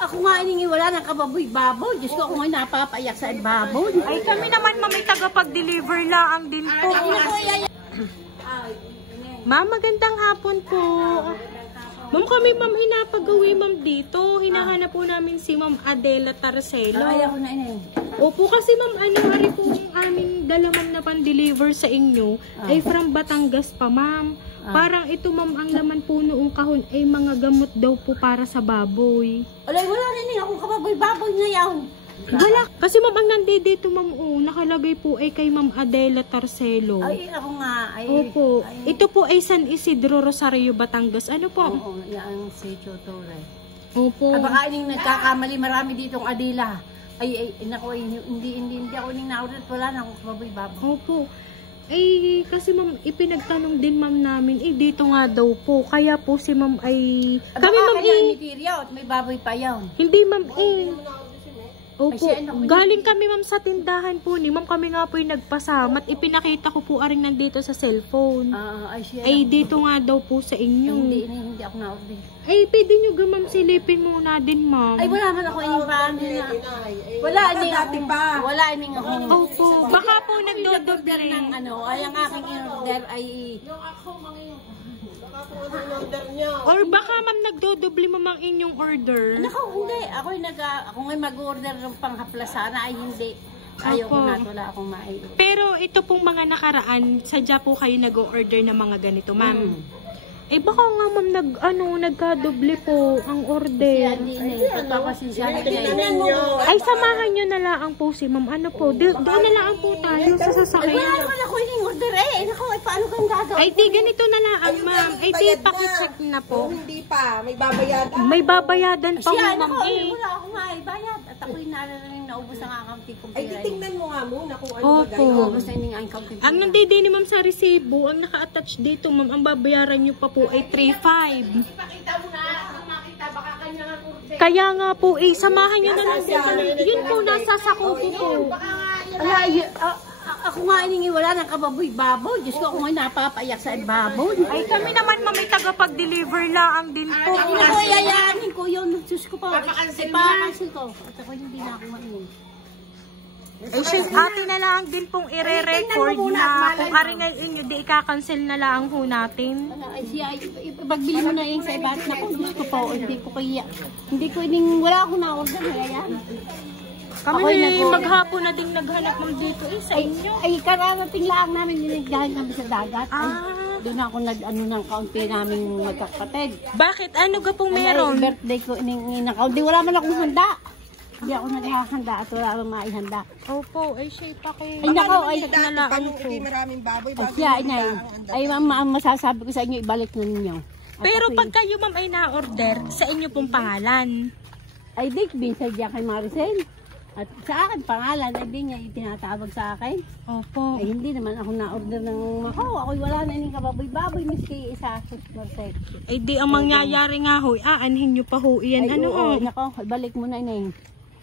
Ako nga iningi wala ng kababoy-baboy. Diyos ko, ako nga napapayak sa baboy. Ay, kami naman ma'am may tagapag-deliver lang din po. Ma'am, magandang hapon po. Ma'am, kami ma'am hinapagawi ma'am dito. Hinahanap po namin si Ma'am Adela Tarcelo. Ay, ako na inay. Opo, kasi ma'am, hari po yung aming dalaman na pan-deliver sa inyo ay from Batangas pa, ma'am. Parang ito, ma'am, ang laman po noong kahon ay mga gamot daw po para sa baboy. Alay, wala rin akong kababoy-baboy ngayon. Wala. Kasi ma'am, ang nandito, ma'am, nakalagay po ay kay Ma'am Adela Tarcelo. Ay, ako nga. Ay, opo. Ay, ito po ay San Isidro, Rosario, Batangas. Ano po? Oo, yan si Chotore. Opo. Baka ining nagkakamali marami ditong Adela. Ay, naku, hindi ako ining na-order. Wala na akong kababoy-baboy. Opo. Eh, kasi ma'am, ipinagtanong din ma'am namin, dito nga daw po. Kaya po si ma'am ay... Kami ma'am may baboy pa yun. Hindi ma'am opo, galing kami ma'am sa tindahan po ni ma'am. Kami nga po yung nagpasama at ipinakita ko po aring nandito sa cellphone. Ay, dito nga daw po sa inyo. Hindi ako na-order. Ay, pwede nyo gamam silipin muna din ma'am. Ay, wala man ako inimpahan na. Wala ining ako. Opo, baka po nagdodorder ng ano. Ay, ang aking order ay... Or baka ma'am nagdodoble mo mang inyong order. Naku, hindi. Ako ngay mag-order ng panghaplasana ay hindi. Ayoko na, wala akong maiorder. Pero ito pong mga nakaraan, sadya po kayo nag-order ng mga ganito, ma'am. Eh baka nga ma'am nagkadoble po ang order. Ay, samahan nyo na lang po si ma'am. Ano po, doon na lang po tayo sa sasakyan. Ay, wala naman ako yung order Naku, paano kang gagawin? Ay, di ganito na lang ma'am. Ay, di pakicheck na po. Hindi pa, may babayadan. May babayadan pa mo ma'am wala ako nga bayad. At ako'y nalalang naubos ang accounting kong pera. Ay, titingnan mo nga muna kung ano bagay. Ang nandidini ma'am sa resibo, ang naka-attach dito ma'am, ang babayaran nyo pa po ay 3.5. Ipakita mo na, makita, baka kanya nga order. Kaya nga po, samahan nyo na lang po. Yun po, nasa sakupo po. Ako nga iningi wala ng kababoy-baboy. Diyos ko, ako nga napapayak sa baboy. Ay, kami naman may tagapag-deliver lang din po. Ay, ako yayanin ko yun. Diyos ko pa. Ipakancel ko. At ako hindi na ako mainin. Eh, ate na lang din pong i-re-record na kung karingay inyo, di ikakancel na lang ho natin. Ay, siya, ipagbili mo na yung sa iba. Naku, Diyos ko po. Hindi ko ining, wala akong na-order. Ayan. Kami maghapon na din naghanap ng dito sa inyo. Ay, kararating lang namin dinigdahan kami sa dagat. Doon ako nag-ano ng kaunti namin magkakapatid. Bakit? Ano ka pong meron? Birthday ko inakaunti. Wala man akong handa. Hindi ako naghahanda at wala akong maihanda. Opo, ay siya pa kayo. Ay, nako, ay Paano hindi maraming baboy? Ay, ma'am, masasabi ko sa inyo, ibalik na ninyo. Pero pag kayo ma'am ay na-order, sa inyo pong pangalan. Ay, di, binsay diyan kay Maricel. At sa akin, pangalan, ay di niya itinatawag sa akin. Opo. Ay, hindi naman ako na-order ng Macau. Ako'y wala na yung kababoy-baboy, miski isa Maricel. Ay, di ang mangyayari nga ho, aanhin nyo pa ho iyan. Ay, ano ho? Nako, balik mo na inay.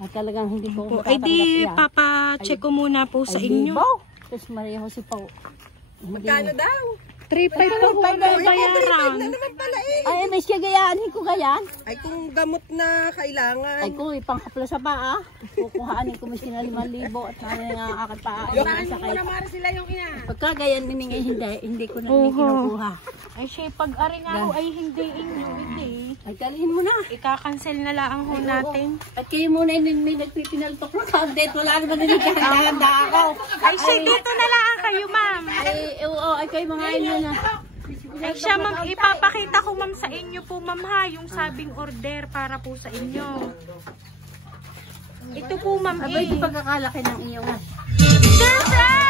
At talagang hindi po ay, di papa-check ko muna po sa inyo. Tapos Maria Jose po. Magkano daw? 3.5 po po ang bayaran. Ay, may siya gayanin ko gayan. Ay, kung gamot na kailangan. Ay, kung ipangkapla sa paa, kukuhaanin ko miski na 5,000 at maraming nga akat paa. Saan mo na sila yung ina? Pagka gayan niningay, hindi ko na kinukuha. Ay, siya pag-ari nga ho ay hindi inyo, hindi. Ay, kalihin mo na. Ikakancel na lang ho natin. At kayo muna may nagpipinaltok na update. Wala naman na nagkahanda ako. Ay, siya dito na lang kayo, ma'am. Ay, kayo mga inyo na. Ay, siya, ma'am, ipapakita ko, ma'am, sa inyo po, ma'am, ha, yung sabing order para po sa inyo. Ito po, ma'am, Abay, di pagkakalaki ng iyo nga. Surprise!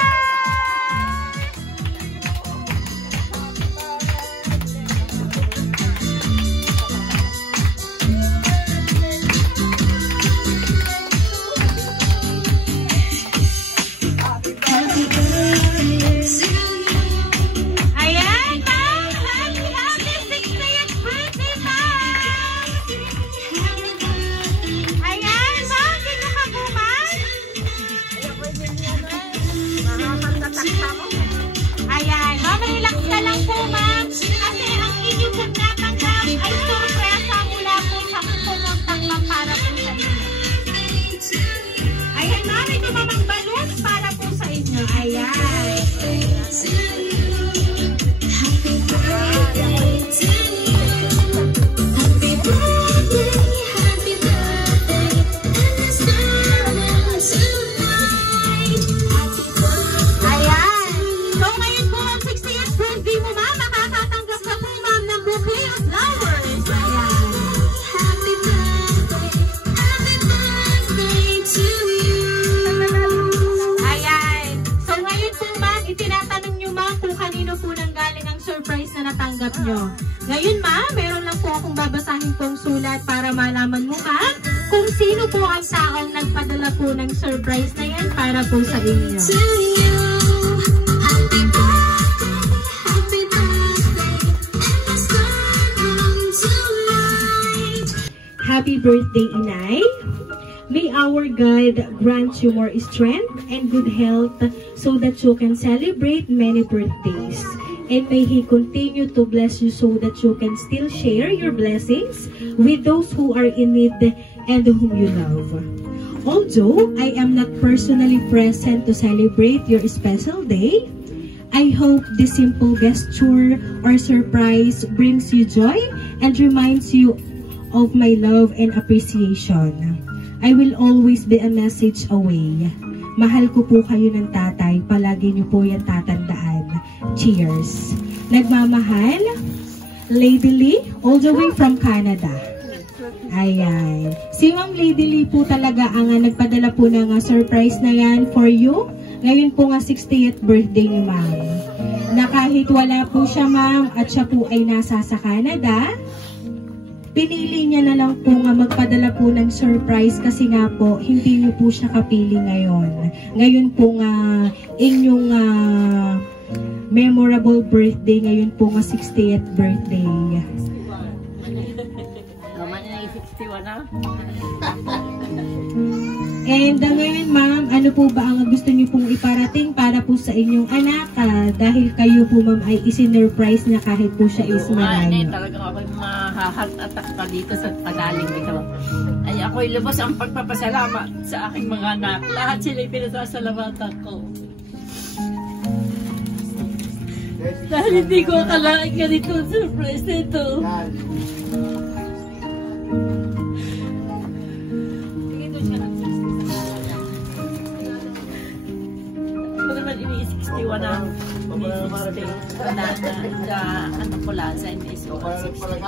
inyo. Ngayon ma'am, meron lang po akong babasahin pong sulat para malaman mo ma'am kung sino po ang taong nagpadala po ng surprise na yan para po sa inyo. Happy birthday, Inay. May our God grant you more strength and good health so that you can celebrate many birthdays. And may He continue to bless you so that you can still share your blessings with those who are in need and whom you love. Although I am not personally present to celebrate your special day, I hope this simple gesture or surprise brings you joy and reminds you of my love and appreciation. I will always be a message away. Mahal ko po kayo ng tatay. Palagi niyo po yan tatandaan. Cheers. Nagmamahal, Lady Lee, all the way from Canada. Ayan. Si Ma'am Lady Lee po talaga ang nagpadala po ng surprise na yan for you. Ngayon po nga 60th birthday ni Ma'am. Na kahit wala po siya ma'am at siya po ay nasa sa Canada, pinili niya na lang po nga magpadala po ng surprise kasi nga po, hindi niyo po siya kapili ngayon. Ngayon po nga, inyong memorable birthday, ngayon po nga 60th birthday. Naman na 61 na. And ngayon ma'am, ano po ba ang gusto niyo pong iparating para po sa inyong anak? Dahil kayo po ma'am ay isinurprise niya kahit po siya is malayo. Talagang ako'y ma-heart attack pa dito sa padaling ito. Ay ako'y lubos ang pagpapasalamat sa aking mga anak. Lahat sila'y pinasasalamatan ko. Dahil hindi ko akalain ganito ang surprise nito. Ang ano pula sa NSO 60.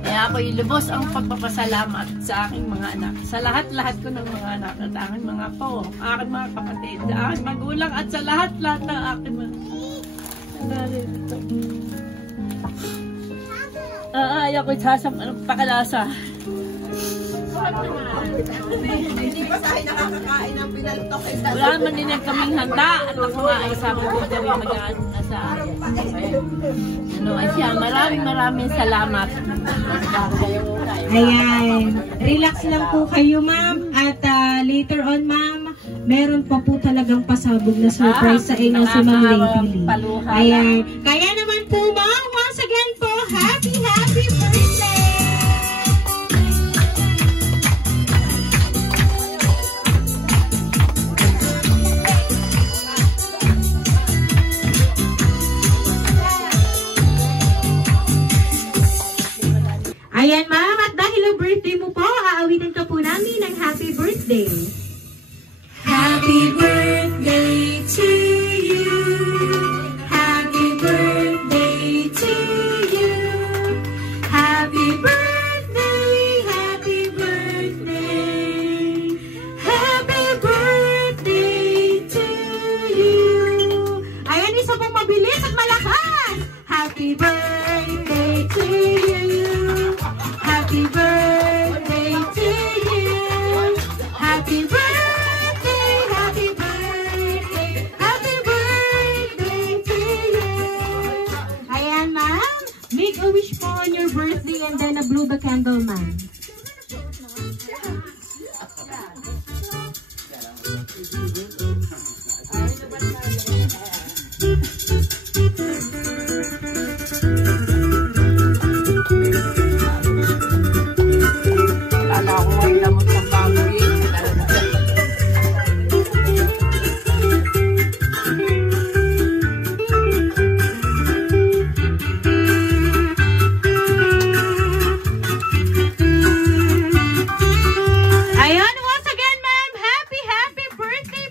Kaya ako ilubos ang pagpapasalamat sa aking mga anak, sa lahat-lahat ko ng mga anak at aking mga po, aking mga kapatid, sa aking magulang at sa lahat-lahat ng aking mga ayaw ko pakalasa. Hindi pa tayo nakakakain ng pinaltok. Wala man din kaming handa at ako nga ay sabi ko kami mag-aan sa ano ay siya. Maraming salamat. Ayan. Relax lang po kayo ma'am at later on ma'am, meron pa po talagang pasabog na surprise sa inyo si Ma'am Lady Lee. Ayan. Kaya naman po ma'am, once again po, happy birthday! Ayan ma'am, at dahil ang birthday mo po, aawitin ka po namin ng happy birthday. Happy birthday to you. Happy birthday to you. Happy birthday, happy birthday. Happy birthday to you. Ayan, isa pong mabilis at malakas. Happy birthday to you. Happy birthday to you. Happy birthday, happy birthday, happy birthday to you. Ayan, ma'am. Make a wish po on your birthday and then blow the candle, ma'am. Ayan, once again, ma'am, happy birthday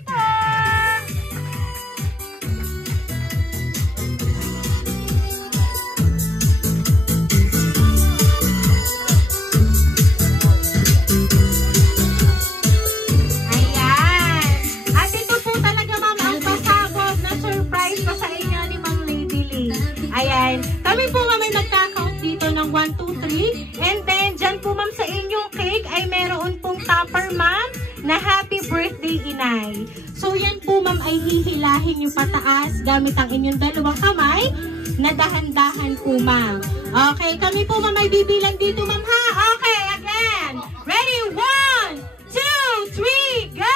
ay meron pong topper, ma'am, na happy birthday, inay. So, yan po, ma'am, ay hihilahin nyo pataas gamit ang inyong dalawang kamay na dahan-dahan po, ma'am. Okay, kami po, ma'am, ay bibilang dito, ma'am, ha? Okay, again. Ready? 1, 2, 3, go!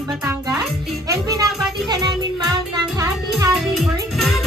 Batangas, and pinabati ka namin, ma'am, ng happy birthday